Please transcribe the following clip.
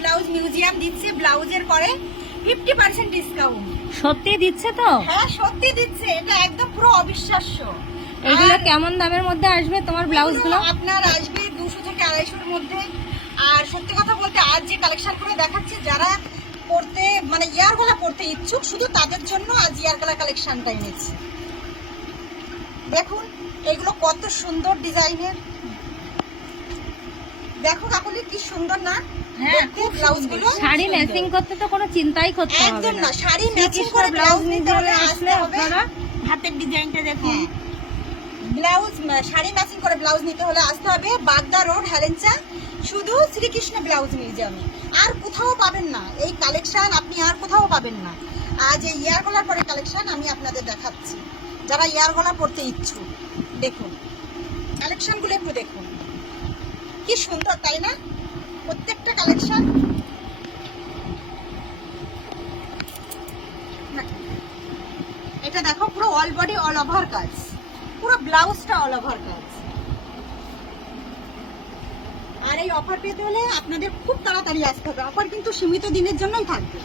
Blouse museum দিচ্ছে ব্লাউজের পরে ফিফটি পার্সেন্ট ডিসকাউন্ট সত্যি দিচ্ছে তো? হ্যাঁ সত্যি দিচ্ছে এটা একদম পুরো অবিশ্বাস্য। এগুলো কেমন দামের মধ্যে আসবে তোমার ব্লাউজগুলো? আপনার আসবে দুশো থেকে আড়াইশোর মধ্যে। আর সত্যি কথা বলতে আজ যে কালেকশন করে দেখাচ্ছি যারা পড়তে মানে ইয়ার গলা পড়তে ইচ্ছুক শুধু তাদের জন্য আজ ইয়ার গলা কালেকশনটা এনেছি। দেখুন এগুলো কত সুন্দর ডিজাইনের দেখো কাকুলি কি সুন্দর না? হ্যাঁ, শাড়ি ম্যাচিং করতে তো কোনো চিন্তাই করতে হবে একদম না। শাড়ি ম্যাচিং করে ব্লাউজ নিতে হলে আসলে হবে। আপনারা হাতের ডিজাইনটা দেখুন। ব্লাউজ শাড়ি ম্যাচিং করে ব্লাউজ নিতে হলে আসতে হবে বাগদা রোড হ্যালেঞ্চা শুধু শ্রীকৃষ্ণ ব্লাউজ মিউজিয়ামে। আর কোথাও পাবেন না। এই কালেকশন আপনি আর কোথাও পাবেন না। আজ এই ইয়ার গলার পরে কালেকশন আমি আপনাদের দেখাচ্ছি। যারা ইয়ার গলা পড়তে ইচ্ছুক দেখুন। কালেকশনগুলো একটু দেখুন। কি সুন্দর, তাই না? প্রত্যেকটা কালেকশন এটা দেখো, পুরো অল বডি অল ওভার কাজ পুরো ব্লাউজটা অল ওভার কাজ আর এই অফার পেতে হলে আপনাদের খুব তাড়াতাড়ি আসতে হবে। অফার কিন্তু সীমিত দিনের জন্যই থাকবে।